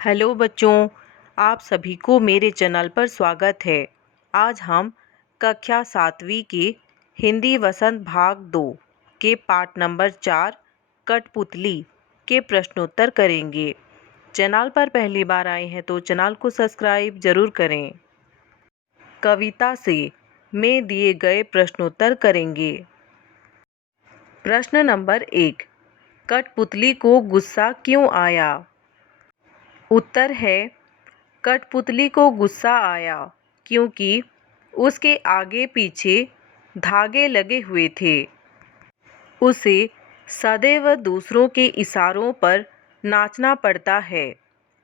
Hello बच्चों, आप सभी को मेरे चैनल पर स्वागत है। आज हम कक्षा 7वीं के हिंदी वसंत भाग 2 के पाठ नंबर 4 कठपुतली के प्रश्नोत्तर करेंगे। चैनल पर पहली बार आए हैं तो चैनल को सब्सक्राइब जरूर करें। कविता से में दिए गए प्रश्नोत्तर करेंगे। प्रश्न नंबर 1, कठपुतली को गुस्सा क्यों आया? उत्तर है, कठपुतली को गुस्सा आया क्योंकि उसके आगे पीछे धागे लगे हुए थे। उसे सदैव दूसरों के इशारों पर नाचना पड़ता है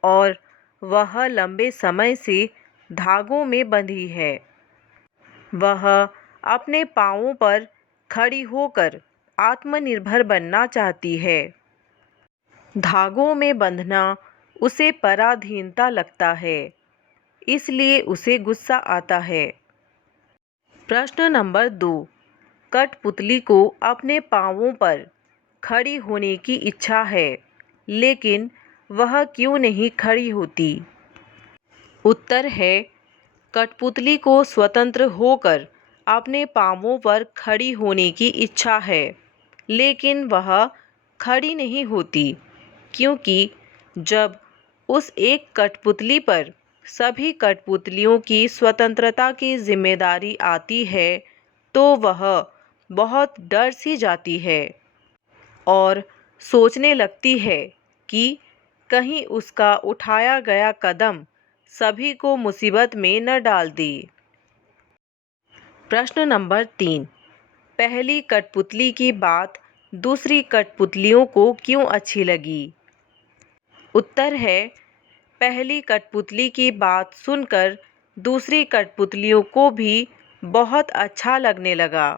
और वह लंबे समय से धागों में बंधी है। वह अपने पाँवों पर खड़ी होकर आत्मनिर्भर बनना चाहती है। धागों में बंधना उसे पराधीनता लगता है, इसलिए उसे गुस्सा आता है। प्रश्न नंबर 2, कठपुतली को अपने पाँवों पर खड़ी होने की इच्छा है, लेकिन वह क्यों नहीं खड़ी होती? उत्तर है, कठपुतली को स्वतंत्र होकर अपने पाँवों पर खड़ी होने की इच्छा है, लेकिन वह खड़ी नहीं होती क्योंकि जब उस एक कठपुतली पर सभी कठपुतलियों की स्वतंत्रता की जिम्मेदारी आती है तो वह बहुत डर सी जाती है और सोचने लगती है कि कहीं उसका उठाया गया कदम सभी को मुसीबत में न डाल दे। प्रश्न नंबर 3, पहली कठपुतली की बात दूसरी कठपुतलियों को क्यों अच्छी लगी? उत्तर है, पहली कठपुतली की बात सुनकर दूसरी कठपुतलियों को भी बहुत अच्छा लगने लगा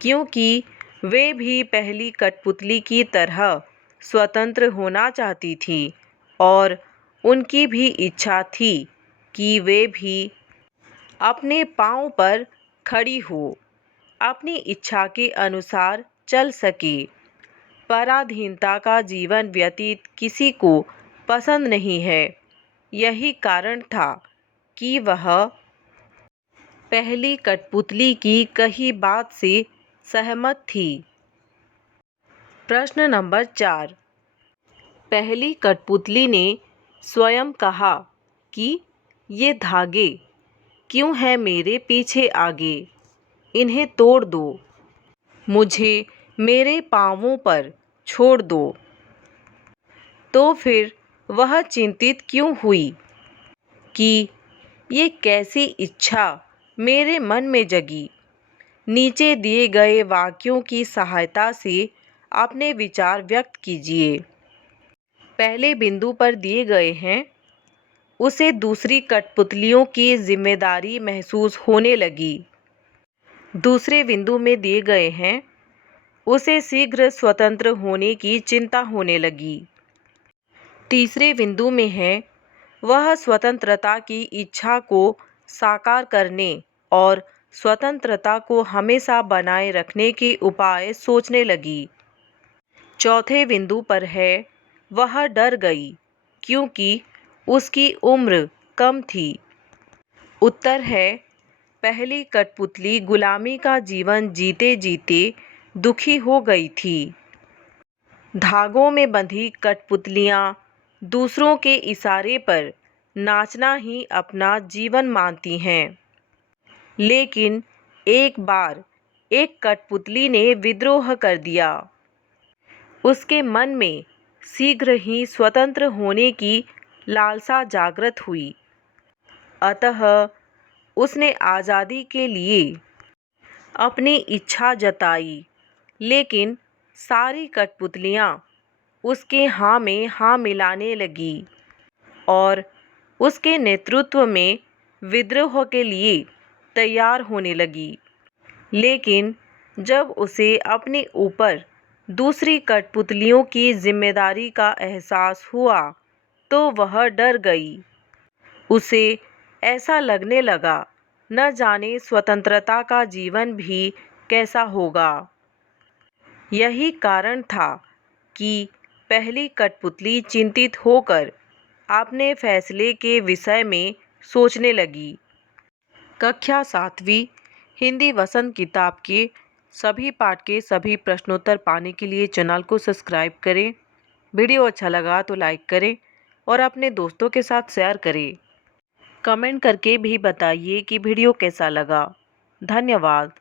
क्योंकि वे भी पहली कठपुतली की तरह स्वतंत्र होना चाहती थी और उनकी भी इच्छा थी कि वे भी अपने पाँव पर खड़ी हो, अपनी इच्छा के अनुसार चल सके। पराधीनता का जीवन व्यतीत किसी को पसंद नहीं है। यही कारण था कि वह पहली कठपुतली की कही बात से सहमत थी। प्रश्न नंबर 4, पहली कठपुतली ने स्वयं कहा कि ये धागे क्यों हैं मेरे पीछे आगे, इन्हें तोड़ दो, मुझे मेरे पाँवों पर छोड़ दो। तो फिर वह चिंतित क्यों हुई कि ये कैसी इच्छा मेरे मन में जगी? नीचे दिए गए वाक्यों की सहायता से अपने विचार व्यक्त कीजिए। पहले बिंदु पर दिए गए हैं, उसे दूसरी कठपुतलियों की जिम्मेदारी महसूस होने लगी। दूसरे बिंदु में दिए गए हैं, उसे शीघ्र स्वतंत्र होने की चिंता होने लगी। तीसरे बिंदु में है, वह स्वतंत्रता की इच्छा को साकार करने और स्वतंत्रता को हमेशा बनाए रखने के उपाय सोचने लगी। चौथे बिंदु पर है, वह डर गई क्योंकि उसकी उम्र कम थी। उत्तर है, पहली कठपुतली गुलामी का जीवन जीते जीते दुखी हो गई थी। धागों में बंधी कठपुतलियाँ दूसरों के इशारे पर नाचना ही अपना जीवन मानती हैं। लेकिन एक बार एक कठपुतली ने विद्रोह कर दिया। उसके मन में शीघ्र ही स्वतंत्र होने की लालसा जागृत हुई। अतः उसने आज़ादी के लिए अपनी इच्छा जताई, लेकिन सारी कठपुतलियाँ उसके हाँ में हाँ मिलाने लगी और उसके नेतृत्व में विद्रोह के लिए तैयार होने लगी। लेकिन जब उसे अपने ऊपर दूसरी कठपुतलियों की जिम्मेदारी का एहसास हुआ तो वह डर गई। उसे ऐसा लगने लगा, न जाने स्वतंत्रता का जीवन भी कैसा होगा। यही कारण था कि पहली कठपुतली चिंतित होकर आपने फैसले के विषय में सोचने लगी। कक्षा 7वीं हिंदी वसंत किताब के सभी पाठ के सभी प्रश्नोत्तर पाने के लिए चैनल को सब्सक्राइब करें। वीडियो अच्छा लगा तो लाइक करें और अपने दोस्तों के साथ शेयर करें। कमेंट करके भी बताइए कि वीडियो कैसा लगा। धन्यवाद।